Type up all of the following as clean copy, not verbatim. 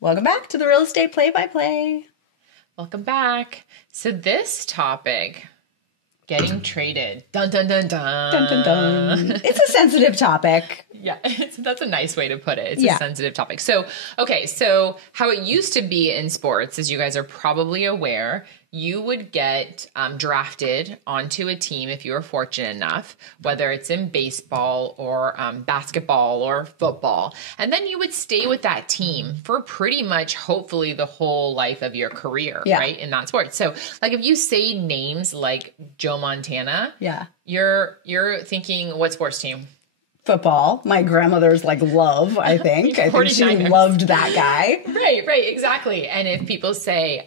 Welcome back to the Real Estate Play-by-Play. Welcome back. So this topic, getting traded. Dun, dun, dun, dun. Dun, dun, dun. It's a sensitive topic. Yeah, that's a nice way to put it. It's a sensitive topic. So how it used to be in sports, as you guys are probably aware, you would get drafted onto a team if you were fortunate enough, whether it's in baseball or basketball or football. And then you would stay with that team for pretty much, hopefully, the whole life of your career, right, in that sport. So, like, if you say names like Joe Montana, you're thinking, what sports team? Football. My grandmother's love, I think. I think she loved that guy. Right, exactly. And if people say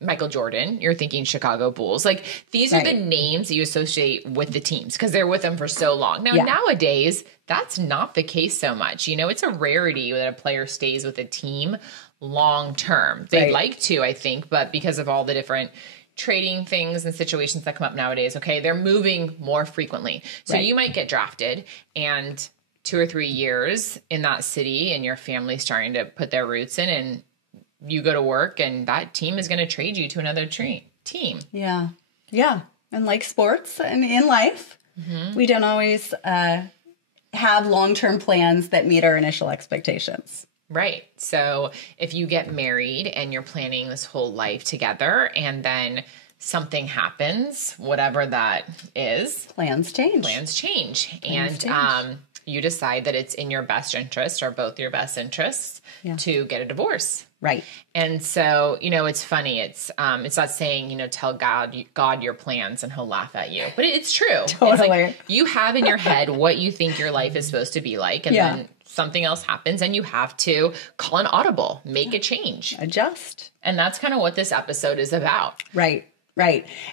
Michael Jordan, you're thinking Chicago Bulls. Like, these are the names that you associate with the teams because they're with them for so long. Now, nowadays, that's not the case so much. You know, it's a rarity that a player stays with a team long term. They'd like to, I think, but because of all the different trading things and situations that come up nowadays, they're moving more frequently. So you might get drafted and 2 or 3 years in that city and your family's starting to put their roots in, and you go to work and that team is going to trade you to another team. Yeah. And like sports and in life, we don't always have long-term plans that meet our initial expectations. Right. So if you get married and you're planning this whole life together and then something happens, whatever that is. Plans change. And you decide that it's in your best interest or both your best interests to get a divorce. Right. And so, it's funny. It's not saying, tell God your plans and he'll laugh at you. But it's true. Totally. It's like you have in your head what you think your life is supposed to be like. And then something else happens and you have to call an audible, make a change. Adjust. And that's kind of what this episode is about. Right.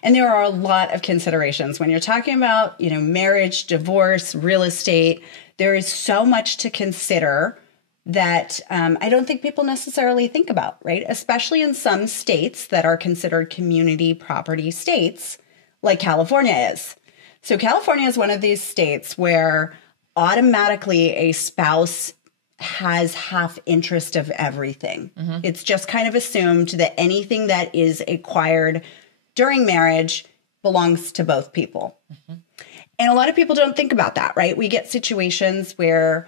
And there are a lot of considerations when you're talking about, marriage, divorce, real estate. There is so much to consider that I don't think people necessarily think about, right? Especially in some states that are considered community property states, like California is. So California is one of these states where automatically a spouse has half interest of everything. It's just kind of assumed that anything that is acquired during marriage belongs to both people. And a lot of people don't think about that, right? We get situations where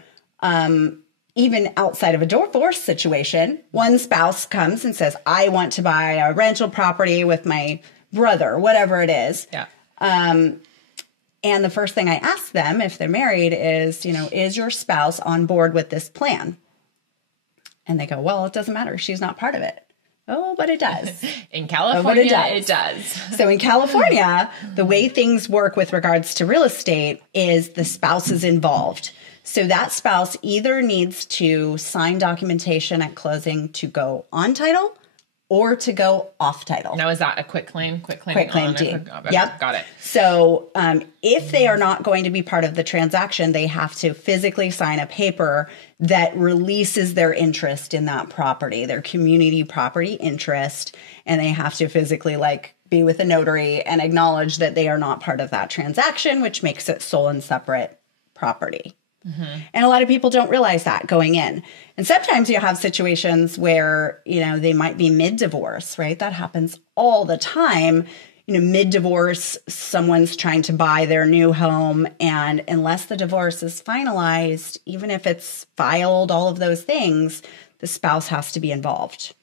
even outside of a divorce situation, one spouse comes and says, I want to buy a rental property with my brother, whatever it is. Yeah. And the first thing I ask them, if they're married, is, is your spouse on board with this plan? And they go, well, it doesn't matter. She's not part of it. Oh, but it does. In California, it does. So in California, the way things work with regards to real estate is the spouse is involved. So that spouse either needs to sign documentation at closing to go on title or to go off title. Now, is that a quit claim? Quit claim deed. Yep. Got it. So if they are not going to be part of the transaction, they have to physically sign a paper that releases their interest in that property, their community property interest, and they have to physically be with a notary and acknowledge that they are not part of that transaction, which makes it sole and separate property. And a lot of people don't realize that going in. And sometimes you have situations where, they might be mid-divorce, right? That happens all the time. Mid-divorce, someone's trying to buy their new home. And unless the divorce is finalized, even if it's filed, all of those things, the spouse has to be involved.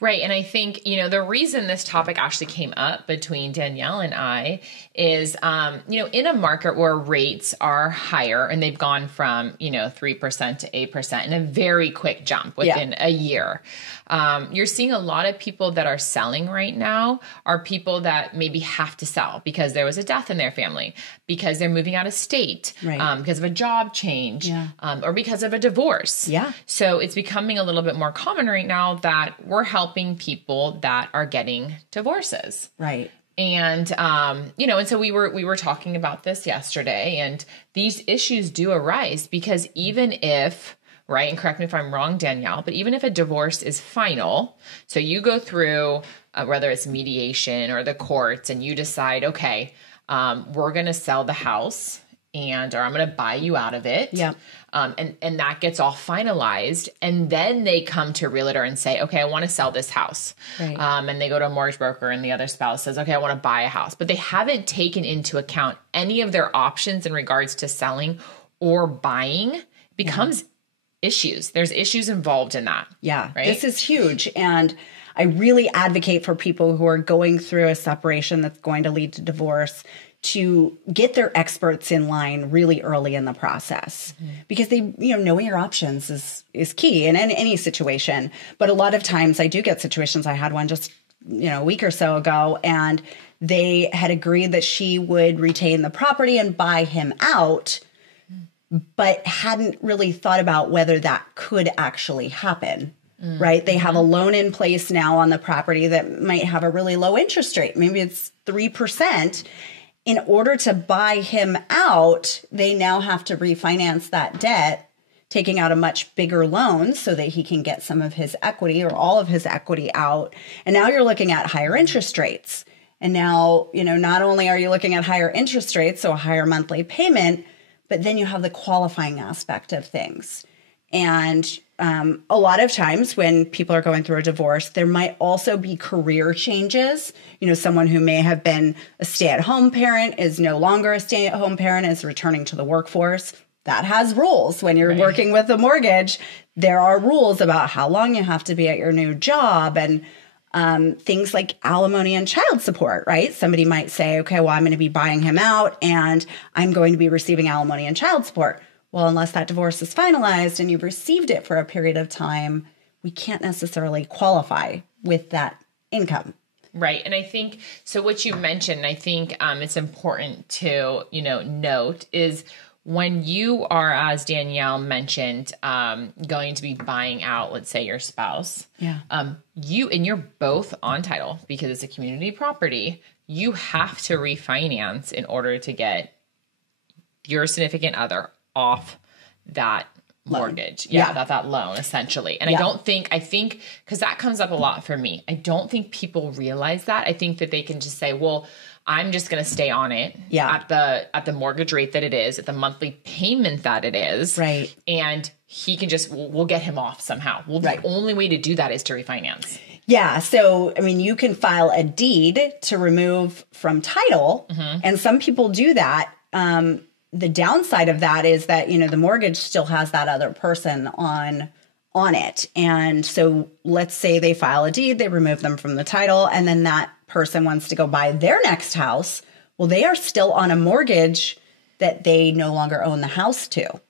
Right. And I think, the reason this topic actually came up between Danielle and I is, in a market where rates are higher and they've gone from, 3% to 8% in a very quick jump within a year. You're seeing a lot of people that are selling right now are people that maybe have to sell because there was a death in their family, because they're moving out of state, because of a job change, or because of a divorce. So it's becoming a little bit more common right now that we're helping people that are getting divorces. Right. And, and so we were talking about this yesterday, and these issues do arise because even if, right, and correct me if I'm wrong, Danielle, but even if a divorce is final, so you go through, whether it's mediation or the courts, and you decide, okay, we're going to sell the house or I'm going to buy you out of it. Yeah. And that gets all finalized. And then they come to a realtor and say, okay, I want to sell this house. Right. And they go to a mortgage broker and the other spouse says, okay, I want to buy a house. But they haven't taken into account any of their options in regards to selling or buying. Becomes issues. There's issues involved in that. Yeah. Right? This is huge. And I really advocate for people who are going through a separation that's going to lead to divorce to get their experts in line really early in the process, because they, knowing your options is key in any situation. But a lot of times I do get situations. I had one just, a week or so ago, and they had agreed that she would retain the property and buy him out, but hadn't really thought about whether that could actually happen. Right? They have a loan in place now on the property that might have a really low interest rate. Maybe it's 3%. In order to buy him out, they now have to refinance that debt, taking out a much bigger loan so that he can get some of his equity or all of his equity out. And now you're looking at higher interest rates. And now, not only are you looking at higher interest rates, so a higher monthly payment, but then you have the qualifying aspect of things. And a lot of times when people are going through a divorce, there might also be career changes. Someone who may have been a stay-at-home parent is no longer a stay-at-home parent, is returning to the workforce. That has rules. When you're working with a mortgage, there are rules about how long you have to be at your new job, and things like alimony and child support, right? Somebody might say, okay, well, I'm going to be buying him out and I'm going to be receiving alimony and child support. Well, unless that divorce is finalized and you've received it for a period of time, we can't necessarily qualify with that income. Right. And I think, so what you mentioned, I think it's important to, note is when you are, as Danielle mentioned, going to be buying out, let's say, your spouse, you're both on title because it's a community property. You have to refinance in order to get your significant other off that mortgage. That loan, essentially. And I think, because that comes up a lot for me, I don't think people realize that. I think that they can just say, well, I'm just going to stay on it at the mortgage rate that it is, at the monthly payment that it is. Right. And he can just, we'll get him off somehow. Well, the only way to do that is to refinance. Yeah. So, you can file a deed to remove from title, and some people do that. The downside of that is that, the mortgage still has that other person on it. And so let's say they file a deed, they remove them from the title, and then that person wants to go buy their next house. Well, they are still on a mortgage that they no longer own the house to.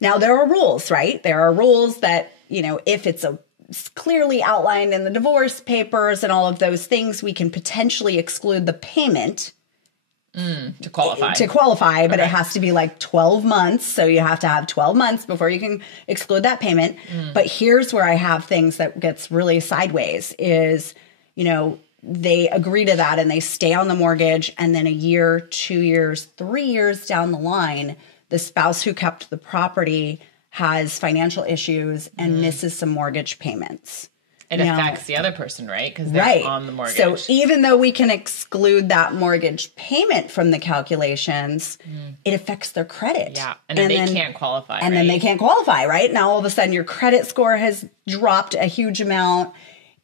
Now, there are rules, right? There are rules that, if it's clearly outlined in the divorce papers and all of those things, we can potentially exclude the payment to qualify, but it has to be like 12 months. So you have to have 12 months before you can exclude that payment. But here's where I have things that gets really sideways is, they agree to that and they stay on the mortgage. And then a year, 2 years, 3 years down the line, the spouse who kept the property has financial issues and misses some mortgage payments. It affects the other person, right? Because they're on the mortgage. So even though we can exclude that mortgage payment from the calculations, it affects their credit. Yeah. And then they can't qualify. And then they can't qualify, right? Now, all of a sudden, your credit score has dropped a huge amount.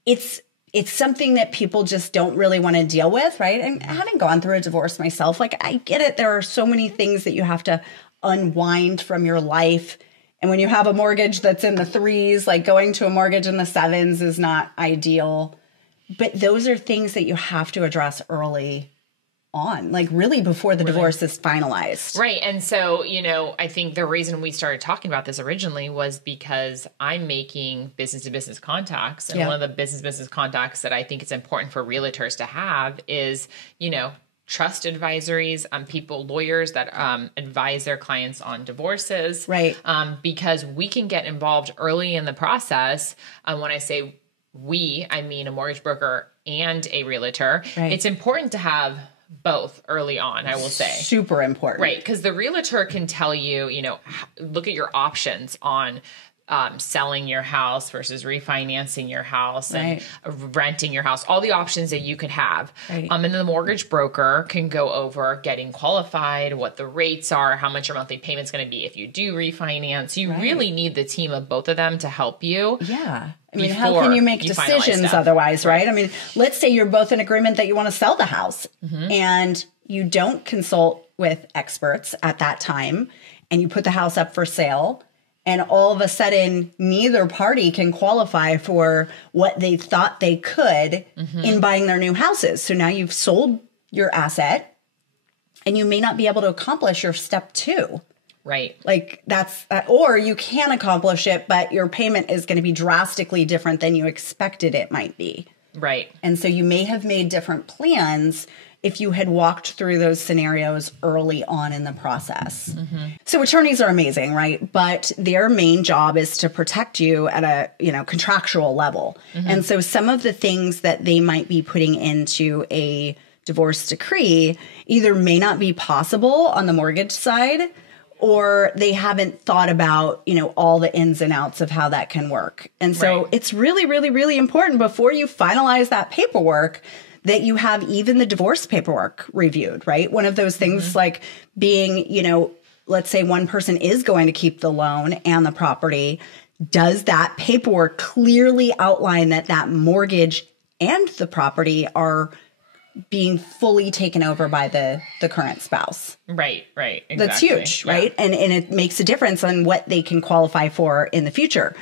It's something that people just don't really want to deal with, right? And having gone through a divorce myself, I get it. There are so many things that you have to unwind from your life. And when you have a mortgage that's in the 3s, going to a mortgage in the 7s is not ideal. But those are things that you have to address early on, really before the divorce is finalized. Right. And so, I think the reason we started talking about this originally was because I'm making business-to-business contacts. And one of the business-to-business contacts that I think it's important for realtors to have is, trust advisories, lawyers that advise their clients on divorces. Right. Because we can get involved early in the process. When I say we, I mean a mortgage broker and a realtor. Right. It's important to have both early on, I will say. Super important. Right. Because the realtor can tell you, look at your options on selling your house versus refinancing your house and renting your house, all the options that you could have. Right. And then the mortgage broker can go over getting qualified, what the rates are, how much your monthly payment's going to be if you do refinance. You really need the team of both of them to help you. Yeah. I mean, how can you make decisions otherwise, right? I mean, let's say you're both in agreement that you want to sell the house and you don't consult with experts at that time and you put the house up for sale. And all of a sudden, neither party can qualify for what they thought they could in buying their new houses. So now you've sold your asset and you may not be able to accomplish your step 2. Right. Like or you can accomplish it, but your payment is going to be drastically different than you expected it might be. Right. And so you may have made different plans if you had walked through those scenarios early on in the process. So attorneys are amazing, right? But their main job is to protect you at a, contractual level. And so some of the things that they might be putting into a divorce decree either may not be possible on the mortgage side, or they haven't thought about, all the ins and outs of how that can work. And so it's really, really, really important before you finalize that paperwork that you have even the divorce paperwork reviewed, right? One of those things like being, let's say one person is going to keep the loan and the property. Does that paperwork clearly outline that mortgage and the property are being fully taken over by the current spouse? Right. Exactly. That's huge, right? And it makes a difference on what they can qualify for in the future.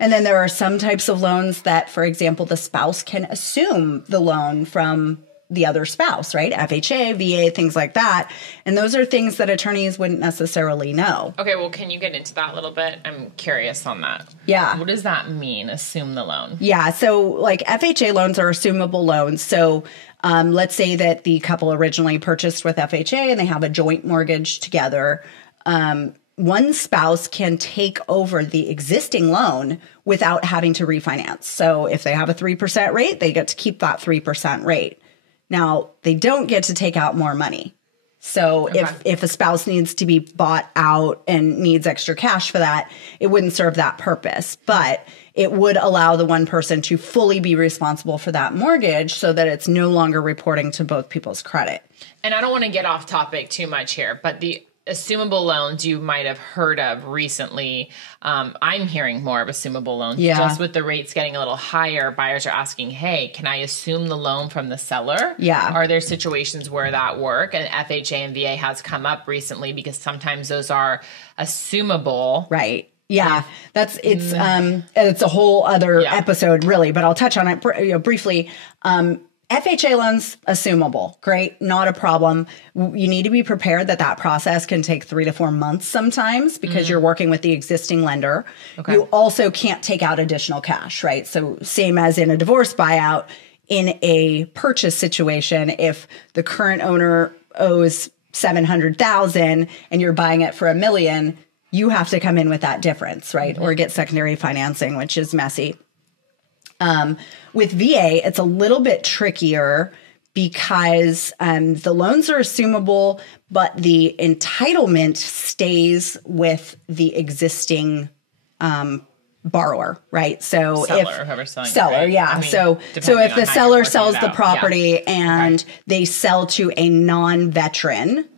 And then there are some types of loans that, for example, the spouse can assume the loan from the other spouse, right? FHA, VA, things like that. And those are things that attorneys wouldn't necessarily know. Okay, well, can you get into that a little bit? I'm curious on that. Yeah. What does that mean, assume the loan? Yeah, so like FHA loans are assumable loans. So let's say that the couple originally purchased with FHA and they have a joint mortgage together. One spouse can take over the existing loan without having to refinance. So if they have a 3% rate, they get to keep that 3% rate. Now, they don't get to take out more money. So if a spouse needs to be bought out and needs extra cash for that, it wouldn't serve that purpose. But it would allow the one person to fully be responsible for that mortgage so that it's no longer reporting to both people's credit. And I don't want to get off topic too much here, but the assumable loans you might have heard of recently. I'm hearing more of assumable loans. Just with the rates getting a little higher, buyers are asking, hey, can I assume the loan from the seller? Yeah. Are there situations where that work? And FHA and VA has come up recently because sometimes those are assumable. Right. Yeah. It's a whole other episode really, but I'll touch on it briefly. FHA loans, assumable. Great. Not a problem. You need to be prepared that process can take 3 to 4 months sometimes because you're working with the existing lender. Okay. You also can't take out additional cash, right? So same as in a divorce buyout, in a purchase situation, if the current owner owes $700,000 and you're buying it for $1 million, you have to come in with that difference, right? Or get secondary financing, which is messy. With VA, it's a little bit trickier because the loans are assumable, but the entitlement stays with the existing borrower, right? So whoever's selling seller, right? I mean, so if the seller sells the property and they sell to a non-veteran,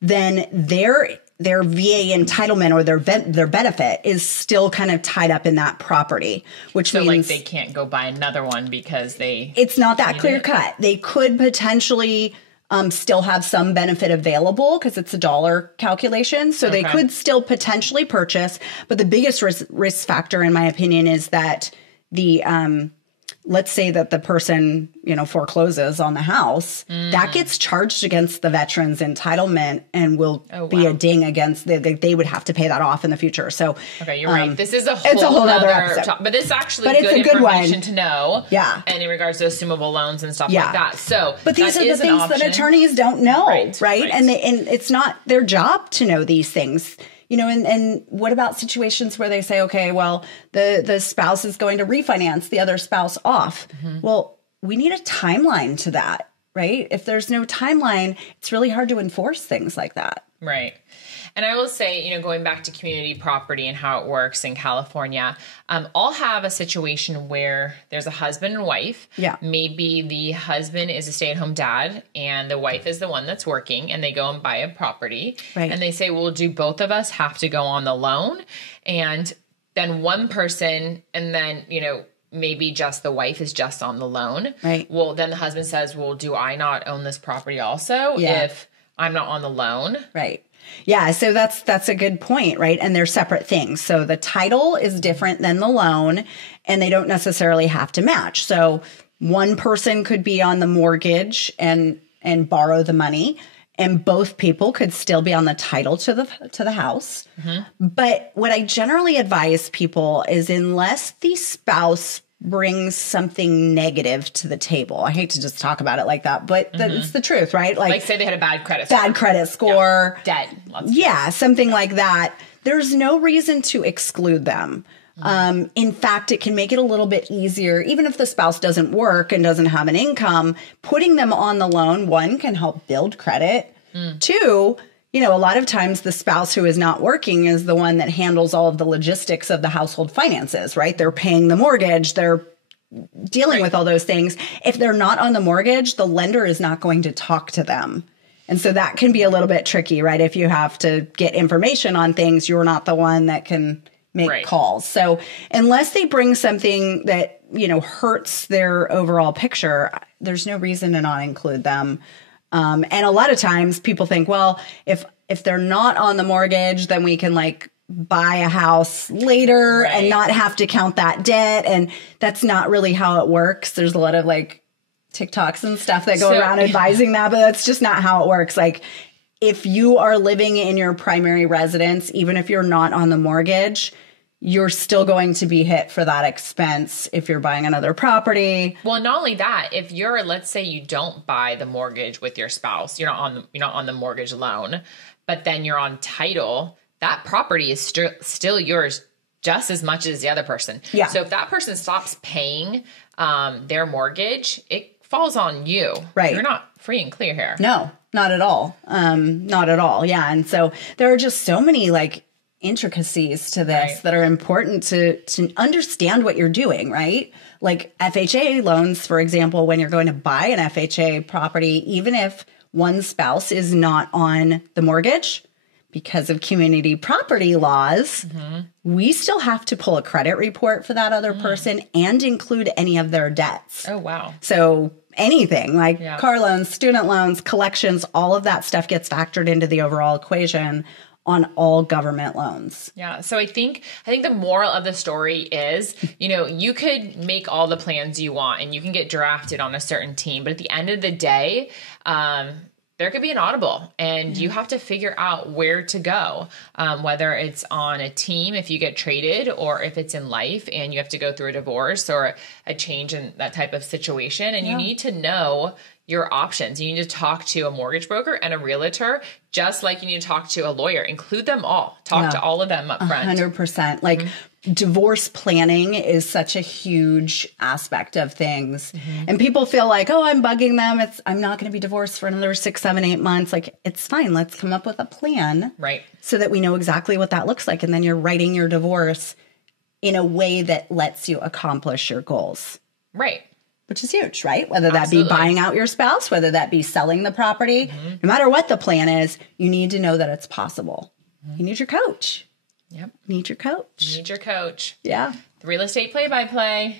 then their VA entitlement or their benefit is still kind of tied up in that property, which means like they can't go buy another one because it's not that clear cut. They could potentially still have some benefit available because it's a dollar calculation. So they could still potentially purchase. But the biggest risk factor, in my opinion, is that let's say that the person, forecloses on the house, that gets charged against the veteran's entitlement and will be a ding against they would have to pay that off in the future. So you're right. This is a whole other episode. But it's actually good information to know. Yeah. And in regards to assumable loans and stuff like that. So but these are the things that attorneys don't know, right? And it's not their job to know these things. And what about situations where they say, okay, well, the spouse is going to refinance the other spouse off. Well, we need a timeline to that, right? If there's no timeline, it's really hard to enforce things like that. Right. And I will say, going back to community property and how it works in California, I'll have a situation where there's a husband and wife. Yeah. Maybe the husband is a stay-at-home dad and the wife is the one that's working, and they go and buy a property. Right. And they say, well, do both of us have to go on the loan? And then one person, and then, maybe just the wife is just on the loan. Right. Well, then the husband says, well, do I not own this property also if I'm not on the loan? Right. Yeah. So that's a good point, right? And they're separate things. So the title is different than the loan, and they don't necessarily have to match. So one person could be on the mortgage and borrow the money, and both people could still be on the title to the house. Mm-hmm. But what I generally advise people is, unless the spouse brings something negative to the table. I hate to just talk about it like that, but it's the truth, right? Like say they had a bad credit score. Bad credit score. Yeah. Debt. Yeah, something like that. There's no reason to exclude them. In fact, it can make it a little bit easier, even if the spouse doesn't work and doesn't have an income, putting them on the loan, one, can help build credit. Two, a lot of times the spouse who is not working is the one that handles all of the logistics of the household finances, right? They're paying the mortgage, they're dealing with all those things. If they're not on the mortgage, the lender is not going to talk to them. And so that can be a little bit tricky, right? If you have to get information on things, you're not the one that can make calls. So unless they bring something that, hurts their overall picture, there's no reason to not include them. And a lot of times people think, well, if they're not on the mortgage, then we can buy a house later and not have to count that debt. And that's not really how it works. There's a lot of TikToks and stuff that go around advising that, but that's just not how it works. If you are living in your primary residence, even if you're not on the mortgage, you're still going to be hit for that expense if you're buying another property. Well, not only that, if let's say you don't buy the mortgage with your spouse, you're not on the mortgage loan, but then you're on title, that property is still yours just as much as the other person. Yeah. So if that person stops paying their mortgage, it falls on you. Right. You're not free and clear here. No, not at all. Not at all. Yeah. And so there are just so many intricacies to this that are important to understand what you're doing, right? Like FHA loans, for example, when you're going to buy an FHA property, even if one spouse is not on the mortgage, because of community property laws, we still have to pull a credit report for that other person and include any of their debts. Oh, wow. So anything car loans, student loans, collections, all of that stuff gets factored into the overall equation on all government loans. Yeah. So I think the moral of the story is, you could make all the plans you want and you can get drafted on a certain team, but at the end of the day, there could be an audible and you have to figure out where to go, whether it's on a team if you get traded or if it's in life and you have to go through a divorce or a change in that type of situation. And you need to know your options. You need to talk to a mortgage broker and a realtor, just like you need to talk to a lawyer. Include them all. Talk to all of them up front. 100%. Divorce planning is such a huge aspect of things. And people feel oh, I'm bugging them. I'm not going to be divorced for another 6, 7, 8 months. It's fine. Let's come up with a plan. Right. So that we know exactly what that looks like. And then you're writing your divorce in a way that lets you accomplish your goals. Right. Which is huge, right? Whether that be buying out your spouse, whether that be selling the property, no matter what the plan is, you need to know that it's possible. You need your coach. Yep. Need your coach. Need your coach. Yeah. The real estate play-by-play.